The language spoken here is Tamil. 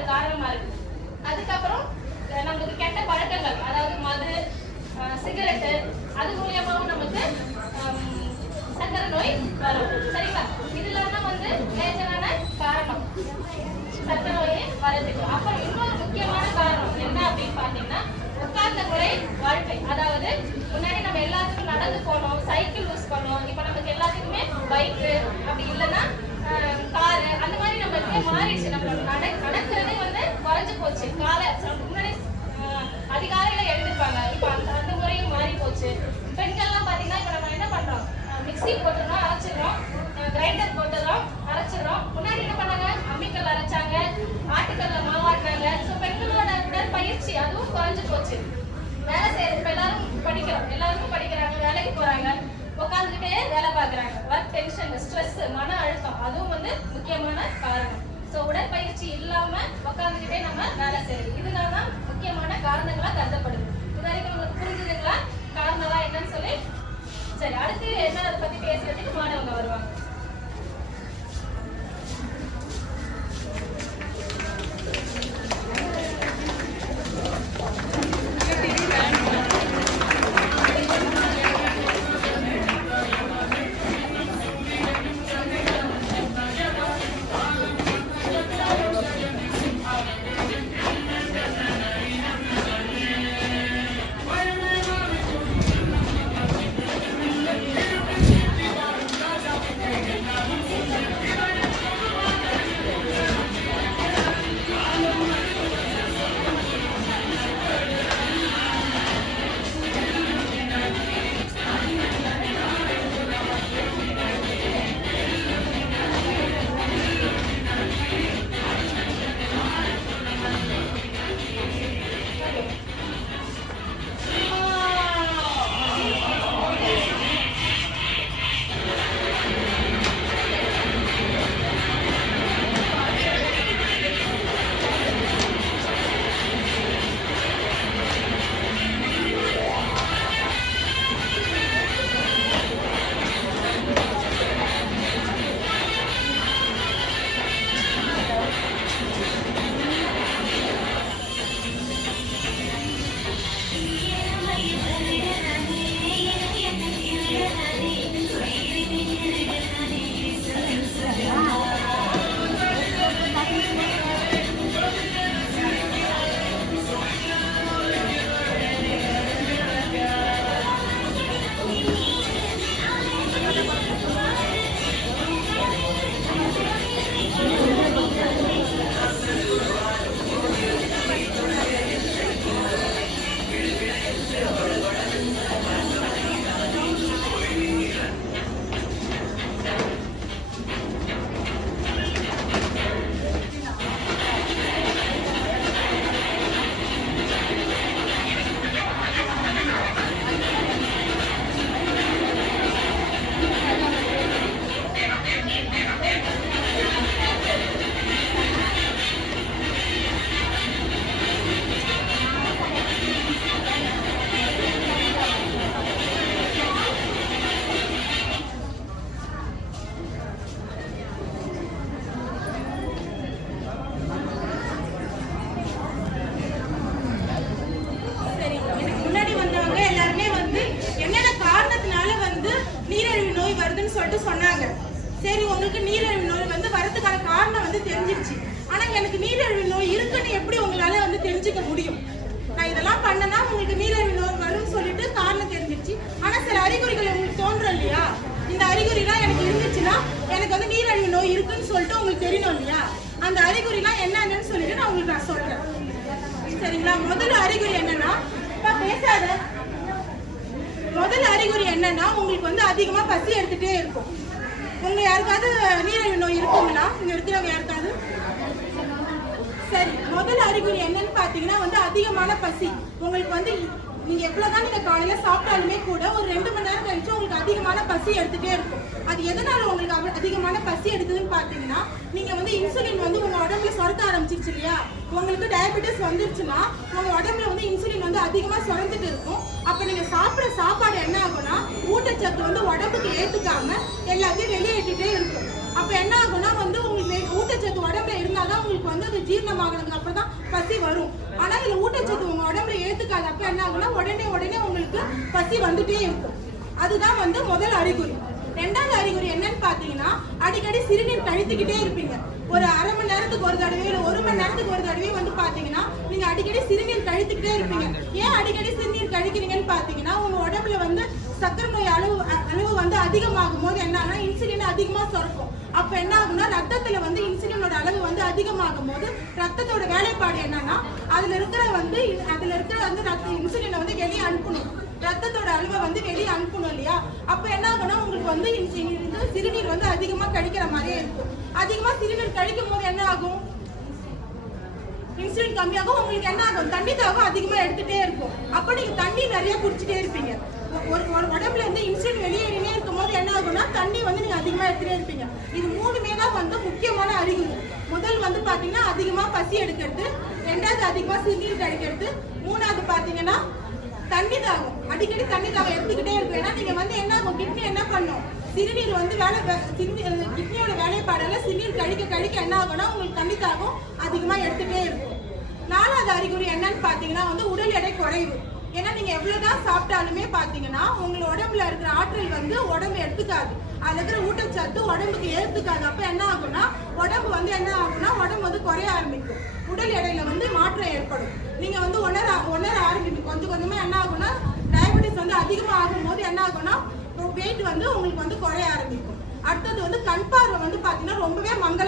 ஒரு காரணமா இருக்கு. அதுக்கப்புறம் நமக்கு கெட்ட பழக்கங்கள், அதாவது மது, சிகரெட்டு, அது மூலியமாவும் நமக்கு சர்க்கரை நோய் வரும். சரிங்களா? இதெல்லாம் தான் வந்து மேஜரான காரணம் சர்க்கரை நோய் வரதுக்கு. அப்புறம் இன்னொரு முக்கியமான காரணம் என்ன அப்படின்னு பாத்தீங்கன்னா உட்கார்ந்த முறை வாழ்க்கை. அதாவது முன்னாடி நம்ம எல்லாத்துக்கும் நடந்து போனோம், சைக்கிள் யூஸ் பண்ணோம். இப்ப நமக்கு எல்லாத்துக்குமே பைக்கு, அப்படி இல்லைன்னா காரு, அந்த மாதிரி நம்மளுக்கு மாறிடுச்சு. நம்மளோட நடக்கிறதே வந்து குறைஞ்சு போச்சு. முன்னாடி அதிகாலையில எழுந்திருப்பாங்க, இப்ப அந்த முறையும் மாறி போச்சு. பெண்கள்லாம் பாத்தீங்கன்னா இப்ப நம்ம என்ன பண்றோம், மிக்சி போட்டுறோம், அரைச்சிடுறோம், கிரைண்டர் போட்டுறோம், அரைச்சிடுறோம். முன்னாடி என்ன பண்ணாங்க, அம்மிக்கல் அரைச்சாங்க, ஆட்டுக்கல்ல மாவாட்டினாங்க. ஸோ பெண்களோட உடற்பயிற்சி அதுவும் குறைஞ்சு போச்சு. வேலை செய்யறது இப்ப எல்லாருமே படிக்கிறாங்க, வேலைக்கு போறாங்க, உட்காந்துக்கிட்டே வேலை பார்க்குறாங்க. ஒர்க் டென்ஷன், ஸ்ட்ரெஸ், மன அழுத்தம், அதுவும் வந்து முக்கியமான காரணம். ஸோ உடற்பயிற்சி இல்லாம உட்காந்துக்கிட்டே நம்ம வேலை செய்யறது, இதனால தான் முக்கியமான காரணங்களா கருதப்படுது. இது வரைக்கும் உங்களுக்கு புரிஞ்சுதுங்களா காரணம்லாம் என்னன்னு சொல்லி? சரி, அடுத்து என்ன அதை பத்தி பேசுறதுக்கு மாணவங்க வருவாங்க. சொன்னாங்க. சரி, உங்களுக்கு நீரிழிவு நோய் வந்து வரதுக்கான காரணம் வந்து தெரிஞ்சிருச்சு. ஆனா எனக்கு நீரிழிவு நோய் இருக்குன்னு எப்படி உங்களால வந்து தெரிஞ்சுக்க முடியும்? நான் இதெல்லாம் பண்ணனா உங்களுக்கு நீரிழிவு நோய் வரும்னு சொல்லிட்டு காரணம் தெரிஞ்சிருச்சு. ஆனா சில அறிகுறிகள் உங்களுக்கு தோன்றும் இல்லையா? இந்த அறிகுறிலாம் எனக்கு இருந்துச்சுன்னா எனக்கு வந்து நீரிழிவு நோய் இருக்குன்னு சொல்லிட்டு உங்களுக்கு தெரியணும் இல்லையா? அந்த அறிகுறிலாம் என்னன்னு சொல்லிட்டு நான் உங்களுக்கு சொல்றேன். சரிங்களா? முதல் அறிகுறி என்னன்னா, பேசாத. முதல் அறிகுறி என்னன்னா, உங்களுக்கு வந்து அதிகமா பசி எடுத்துட்டே இருக்கும். உங்க யாருக்காவது நீரிழிவு நோய் இருக்குங்களா? இங்க இருக்கிறவங்க யாருக்காவது? சரி, முதல் அறிகுறி என்னன்னு பாத்தீங்கன்னா வந்து அதிகமான பசி. உங்களுக்கு வந்து நீங்க எவ்வளவுதான் நீங்க காலையில சாப்பிட்டாலுமே கூட ஒரு 2 மணி நேரம் கழிச்சு உங்களுக்கு அதிகமான பசி எடுத்துட்டே இருக்கும். அது எதனால உங்களுக்கு அதிகமான பசி எடுக்குதுன்னு பாத்தீங்கன்னா, நீங்க வந்து இன்சுலின் வந்து உங்க உடம்புல சுரக்க ஆரம்பிச்சிருச்சு இல்லையா? உங்களுக்கு டயபெட்டிஸ் வந்துருச்சுன்னா உங்க உடம்புல வந்து இன்சுலின் வந்து அதிகமா சுரந்துட்டு இருக்கும். அப்ப நீங்க சாப்பிடுற சாப்பாடு என்ன ஆகும்னா, ஊட்டச்சத்து வந்து உடம்புக்கு ஏத்துக்காம எல்லாத்தையும் வெளியேற்றிட்டே இருக்கும். அப்ப என்ன ஆகும்னா வந்து உங்களுக்கு ஊட்டச்சத்து உடம்புல இருந்தாதான் உங்களுக்கு வந்து அது ஜீரணமாகணுங்க, அப்பதான் பசி வரும். ஆனா இதுல ஊட்டச்சத்து உங்க உடம்புல ஏத்துக்காது, அப்ப என்ன ஆகும்னா உடனே உங்களுக்கு பசி வந்துட்டே இருக்கும். அதுதான் வந்து முதல் அறிகுறி. ரெண்டாவது அறிகுறி என்னன்னு பாத்தீங்கன்னா, அடிக்கடி சிறுநீர் கழித்துக்கிட்டே இருப்பீங்க. ஒரு அரை மணி நேரத்துக்கு ஒரு தடவை இல்ல 1 மணி நேரத்துக்கு ஒரு தடவை வந்து பாத்தீங்கன்னா நீங்க அடிக்கடி சிறுநீர் கழித்துக்கிட்டே இருப்பீங்க. ஏன் அடிக்கடி சிறுநீர் கழிக்கிறீங்கன்னு பாத்தீங்கன்னா, உங்க உடம்புல வந்து சர்க்கரை நோய் அளவு வந்து அதிகமாகும் போது என்ன ஆகும்னா இன்சுலின் அதிகமா சுரக்கும். அப்ப என்ன ஆகும்னா ரத்தத்துல வந்து இன்சுலினோட அளவு வந்து அதிகமாகும் போது ரத்தத்தோட வேலைப்பாடு என்னன்னா அதுல இருக்கிற வந்து இன்சுலினை வந்து வெளியே அனுப்பணும், ரத்தத்தோட அளவை வந்து வெளியே அனுப்பணும் இல்லையா? அப்ப என்ன ஆகும்னா உங்களுக்கு வந்து சிறுநீர் வந்து அதிகமா கழிக்கிற மாதிரியே இருக்கும். அதிகமா சிறுநீர் கழிக்கும் போது என்ன ஆகும், இன்சுலின் கம்மியாகும், உங்களுக்கு என்ன ஆகும், தண்ணி தாகம் அதிகமா எடுத்துட்டே இருக்கும். அப்ப நீங்க தண்ணி நிறைய குடிச்சிட்டே இருப்பீங்க. ஒரு உடம்புல இருந்து இன்சுலின் வெளியேறினே இருக்கும் போது என்ன ஆகும்னா தண்ணி வந்து நீங்க அதிகமா எடுத்துட்டே இருப்பீங்க. இது மூணுமே தான் வந்து முக்கியமான அறிகுறி. முதல் வந்து பாத்தீங்கன்னா அதிகமா பசி எடுக்கிறது, ரெண்டாவது அதிகமா சிறுநீர் கழிக்கிறது, மூணாவது பாத்தீங்கன்னா தண்ணி தாகம், அடிக்கடி தண்ணி தாகம் எடுத்துக்கிட்டே இருக்கும். ஏன்னா நீங்க வந்து என்ன ஆகும், கிட்னி என்ன பண்ணும், சிறுநீர் வந்து கிட்னியோட வேலைப்பாடால சிறுநீர் கழிக்க என்ன ஆகும்னா உங்களுக்கு தண்ணி தாகம் அதிகமா எடுத்துட்டே இருக்கும். நாலாவது அறிகுறி என்னன்னு பாத்தீங்கன்னா வந்து உடல் எடை குறைவு. ஏன்னா நீங்க எவ்வளவுதான் சாப்பிட்டாலுமே பாத்தீங்கன்னா உங்க உடம்புல இருக்கிற ஆற்றல் வந்து உடம்பு எடுத்துக்காது, அதுல இருக்கிற ஊட்டச்சத்து உடம்புக்கு ஏத்துக்காது. அப்ப என்ன ஆகும்னா உடம்பு வந்து குறைய ஆரம்பிக்கும், உடல் எடையில வந்து மாற்றம் ஏற்படும். நீங்க வந்து உணர ஆரம்பிக்கும். கொஞ்சம் கொஞ்சமா என்ன ஆகும்னா டயபெட்டிஸ் வந்து அதிகமா ஆகும் போது என்ன ஆகும்னா வெயிட் வந்து உங்களுக்கு வந்து குறைய ஆரம்பிக்கும். அடுத்தது வந்து கண் பார்வை வந்து பாத்தீங்கன்னா ரொம்பவே மங்கலா